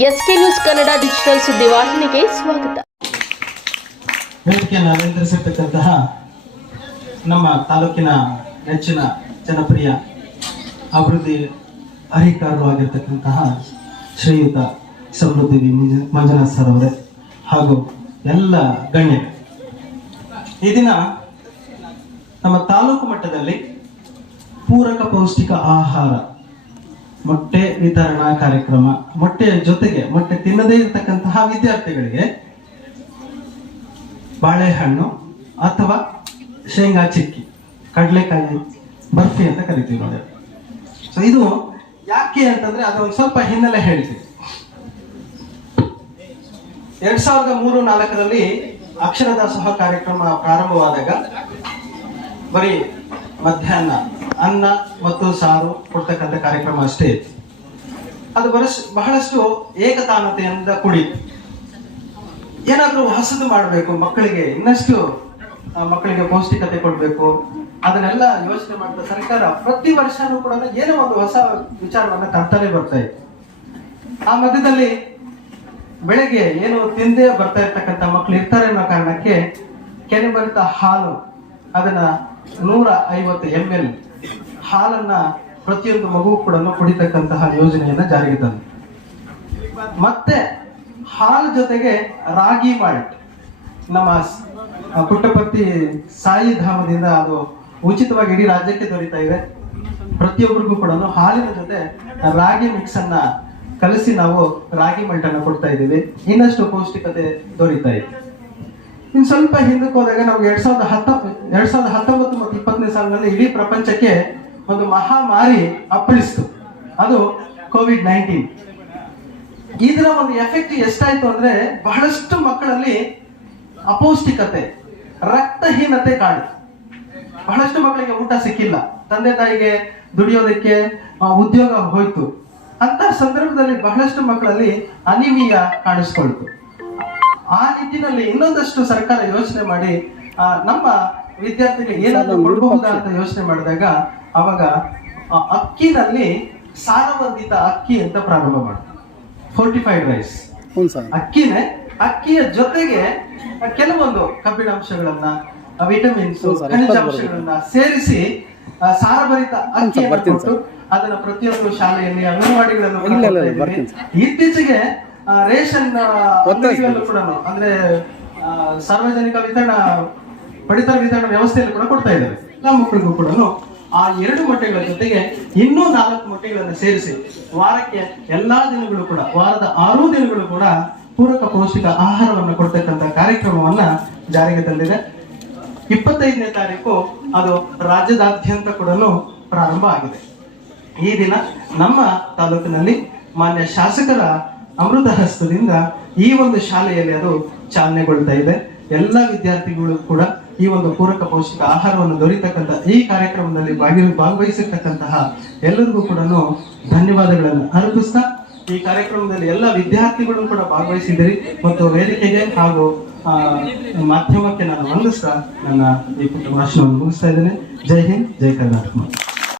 S K news Kannada digital ಸುದ್ದಿವಾಹಿನಿಗೆ ಸ್ವಾಗತ. ವೇದಿಕೆಯನ್ನು ಅಲಂಕರಿಸಿರ್ತಕ್ಕಂತಹ ನಮ್ಮ ತಾಲೂಕಿನ ನೆಚ್ಚಿನ ಜನಪ್ರಿಯ ಅಭಿವೃದ್ಧಿ ಅಧಿಕಾರರು ಆಗಿರ್ತಕ್ಕಂತಹ ಶ್ರೀಯುತ ಸಮೃದ್ಧಿ ಮಂಜುನಾಥ ಸರ್ ಅವರೇ ಹಾಗೂ ಎಲ್ಲ ಗಣ್ಯರು. ಈ ದಿನ ನಮ್ಮ ತಾಲೂಕು ಮಟ್ಟದಲ್ಲಿ ಪೂರಕ ಪೌಷ್ಟಿಕ ಆಹಾರ ಮೊಟ್ಟೆ ವಿತರಣಾ ಕಾರ್ಯಕ್ರಮ, ಮೊಟ್ಟೆಯ ಜೊತೆಗೆ ಮೊಟ್ಟೆ ತಿನ್ನದೇ ಇರತಕ್ಕಂತಹ ವಿದ್ಯಾರ್ಥಿಗಳಿಗೆ ಬಾಳೆಹಣ್ಣು ಅಥವಾ ಶೇಂಗಾ ಚಿಕ್ಕಿ, ಕಡಲೆಕಾಯಿ, ಬರ್ಫಿ ಅಂತ ಕರಿತೀವಿ ನೋಡಿ. ಸೊ ಇದು ಯಾಕೆ ಅಂತಂದ್ರೆ ಅದೊಂದು ಸ್ವಲ್ಪ ಹಿನ್ನೆಲೆ ಹೇಳ್ತೀವಿ ಎರಡ್ ಸಾವಿರದ ಮೂರು ನಾಲ್ಕರಲ್ಲಿ ಅಕ್ಷರದಾಸೋಹ ಕಾರ್ಯಕ್ರಮ ಪ್ರಾರಂಭವಾದಾಗ ಬರೀ ಮಧ್ಯಾಹ್ನ ಅನ್ನ ಮತ್ತು ಸಾರು ಕೊಡ್ತಕ್ಕಂಥ ಕಾರ್ಯಕ್ರಮ ಅಷ್ಟೇ. ಇತ್ತು ಅದು ಬರಸ್ ಬಹಳಷ್ಟು ಏಕತಾನತೆಯಿಂದ ಕೂಡಿ ಏನಾದರೂ ಹೊಸದು ಮಾಡಬೇಕು ಮಕ್ಕಳಿಗೆ, ಇನ್ನಷ್ಟು ಮಕ್ಕಳಿಗೆ ಪೌಷ್ಟಿಕತೆ ಕೊಡಬೇಕು, ಅದನ್ನೆಲ್ಲ ಯೋಚನೆ ಮಾಡಿದ ಸರ್ಕಾರ ಪ್ರತಿ ವರ್ಷನೂ ಕೂಡ ಏನೋ ಒಂದು ಹೊಸ ವಿಚಾರವನ್ನು ತರ್ತಾನೆ ಬರ್ತಾ ಇತ್ತು. ಆ ಮಧ್ಯದಲ್ಲಿ ಬೆಳಗ್ಗೆ ಏನು ತಿಂದೇ ಬರ್ತಾ ಇರ್ತಕ್ಕಂಥ ಮಕ್ಕಳು ಇರ್ತಾರೆ ಅನ್ನೋ ಕಾರಣಕ್ಕೆ ಕೆನೆಬರಿತ ಹಾಲು, ಅದನ್ನ ನೂರ ಐವತ್ತು ಎಂ ಎಲ್ ಹಾಲನ್ನ ಪ್ರತಿಯೊಂದು ಮಗು ಕೂಡ ಕುಡಿತಕ್ಕಂತಹ ಯೋಜನೆಯನ್ನ ಜಾರಿಗೆ ತಂದು. ಮತ್ತೆ ಹಾಲು ಜೊತೆಗೆ ರಾಗಿ ಮಾಲ್ಟ್. ನಮ್ಮ ಪುಟ್ಟಪರ್ತಿ ಸಾಯಿ ಧಾಮದಿಂದ ಅದು ಉಚಿತವಾಗಿ ಇಡೀ ರಾಜ್ಯಕ್ಕೆ ದೊರೀತಾ ಇದೆ. ಪ್ರತಿಯೊಬ್ಬರಿಗೂ ಕೂಡ ಹಾಲಿನ ಜೊತೆ ರಾಗಿ ಮಿಕ್ಸ್ ಅನ್ನ ಕಲಸಿ ನಾವು ರಾಗಿ ಮಲ್ಟ್ ಅನ್ನ ಕೊಡ್ತಾ ಇದ್ದೀವಿ. ಇನ್ನಷ್ಟು ಪೌಷ್ಟಿಕತೆ ದೊರೀತಾ ಇದೆ. ಇನ್ನು ಸ್ವಲ್ಪ ಹಿಂದಕ್ಕೆ ಹೋದಾಗ ನಾವು ಎರಡ್ ಸಾವಿರದ ಹತ್ತ ಎರಡ್ ಸಾವಿರದ ಹತ್ತೊಂಬತ್ತು ಮತ್ತು ಇಪ್ಪತ್ತನೇ ಸಾಲಿನಲ್ಲಿ ಇಡೀ ಪ್ರಪಂಚಕ್ಕೆ ಒಂದು ಮಹಾಮಾರಿ ಅಪ್ಪಳಿಸ್ತು. ಅದು ಕೋವಿಡ್ ನೈನ್ಟೀನ್ ಇದರ ಒಂದು ಎಫೆಕ್ಟ್ ಎಷ್ಟಾಯ್ತು ಅಂದ್ರೆ ಬಹಳಷ್ಟು ಮಕ್ಕಳಲ್ಲಿ ಅಪೌಷ್ಟಿಕತೆ ರಕ್ತಹೀನತೆ ಕಾಡು ಬಹಳಷ್ಟು ಮಕ್ಕಳಿಗೆ ಊಟ ಸಿಕ್ಕಿಲ್ಲ. ತಂದೆ ತಾಯಿಗೆ ದುಡಿಯೋದಕ್ಕೆ ಉದ್ಯೋಗ ಹೋಯ್ತು. ಅಂತ ಸಂದರ್ಭದಲ್ಲಿ ಬಹಳಷ್ಟು ಮಕ್ಕಳಲ್ಲಿ ಅನಿಮಿಯ ಕಾಣಿಸ್ಕೊಳ್ತು. ಆ ನಿಟ್ಟಿನಲ್ಲಿ ಇನ್ನೊಂದಷ್ಟು ಸರ್ಕಾರ ಯೋಚನೆ ಮಾಡಿ ನಮ್ಮ ವಿದ್ಯಾರ್ಥಿಗಳಿಗೆ ಏನಾದರೂ ಕೊಡಬಹುದಾ ಅಂತ ಯೋಚನೆ ಮಾಡಿದಾಗ ಅವಾಗ ಆ, ಅಕ್ಕಿನಲ್ಲಿ ಸಾರವರ್ಧಿತ ಅಕ್ಕಿ ಅಂತ ಪ್ರಾರಂಭ ಮಾಡ್ತಾರೆ. ಫೋರ್ಟಿಫೈಡ್ ರೈಸ್ ಅಕ್ಕಿನೇ ಅಕ್ಕಿಯ ಜೊತೆಗೆ ಕೆಲವೊಂದು ಕಬ್ಬಿಣಾಂಶಗಳನ್ನ ವಿಟಮಿನ್ಸ್ ಖನಿಜಾಂಶಗಳನ್ನ ಸೇರಿಸಿ ಸಾರಭರಿತ ಅಕ್ಕಿ ಕೊಟ್ಟು ಅದನ್ನ ಪ್ರತಿಯೊಂದು ಶಾಲೆಯಲ್ಲಿ ಅಂಗನವಾಡಿಗಳನ್ನು. ಇತ್ತೀಚೆಗೆ ಆ, ರೇಷನ್ ಕೂಡ ಅಂದ್ರೆ ಸಾರ್ವಜನಿಕ ವಿತರಣಾ ಪಡಿತರ ವಿತರಣಾ ವ್ಯವಸ್ಥೆಯಲ್ಲಿ ಕೂಡ ಕೊಡ್ತಾ ಇದ್ದಾರೆ ನಮ್ಮ ಮಕ್ಕಳಿಗೂ ಕೂಡ ಆ ಎರಡು ಮೊಟ್ಟೆಗಳ ಜೊತೆಗೆ ಇನ್ನೂ ನಾಲ್ಕು ಮೊಟ್ಟೆಗಳನ್ನು ಸೇರಿಸಿ ವಾರಕ್ಕೆ ಎಲ್ಲಾ ದಿನಗಳು ಕೂಡ, ವಾರದ ಆರು ದಿನಗಳು ಕೂಡ ಪೂರಕ ಪೌಷ್ಟಿಕ ಆಹಾರವನ್ನು ಕೊಡ್ತಕ್ಕಂಥ ಕಾರ್ಯಕ್ರಮವನ್ನ ಜಾರಿಗೆ ತಂದಿದೆ. ಇಪ್ಪತ್ತೈದನೇ ತಾರೀಕು ಅದು ರಾಜ್ಯದಾದ್ಯಂತ ಕೂಡ ಪ್ರಾರಂಭ ಆಗಿದೆ. ಈ ದಿನ ನಮ್ಮ ತಾಲೂಕಿನಲ್ಲಿ ಮಾನ್ಯ ಶಾಸಕರ ಅಮೃತ ಹಸ್ತದಿಂದ ಈ ಒಂದು ಶಾಲೆಯಲ್ಲಿ ಅದು ಚಾಲನೆಗೊಳ್ತಾ ಇದೆ. ಎಲ್ಲ ವಿದ್ಯಾರ್ಥಿಗಳು ಕೂಡ ಈ ಒಂದು ಪೂರಕ ಪೌಷ್ಟಿಕ ಆಹಾರವನ್ನು ದೊರೀತಕ್ಕಂಥ ಈ ಕಾರ್ಯಕ್ರಮದಲ್ಲಿ ಭಾಗಿ, ಭಾಗವಹಿಸಿರ್ತಕ್ಕಂತಹ ಎಲ್ಲರಿಗೂ ಕೂಡ ಧನ್ಯವಾದಗಳನ್ನು ಅರ್ಪಿಸ್ತಾ, ಈ ಕಾರ್ಯಕ್ರಮದಲ್ಲಿ ಎಲ್ಲ ವಿದ್ಯಾರ್ಥಿಗಳು ಕೂಡ ಭಾಗವಹಿಸಿದಿರಿ ಮತ್ತು ವೇದಿಕೆಗೆ ಹಾಗೂ ಮಾಧ್ಯಮಕ್ಕೆ ನಾನು ವಂದಿಸ್ತಾ ನನ್ನ ಈ ಪುಟ್ಟ ಭಾಷಣವನ್ನು ಮುಗಿಸ್ತಾ ಇದ್ದೇನೆ. ಜೈ ಹಿಂದ್, ಜೈ ಕರ್ನಾಟಕ.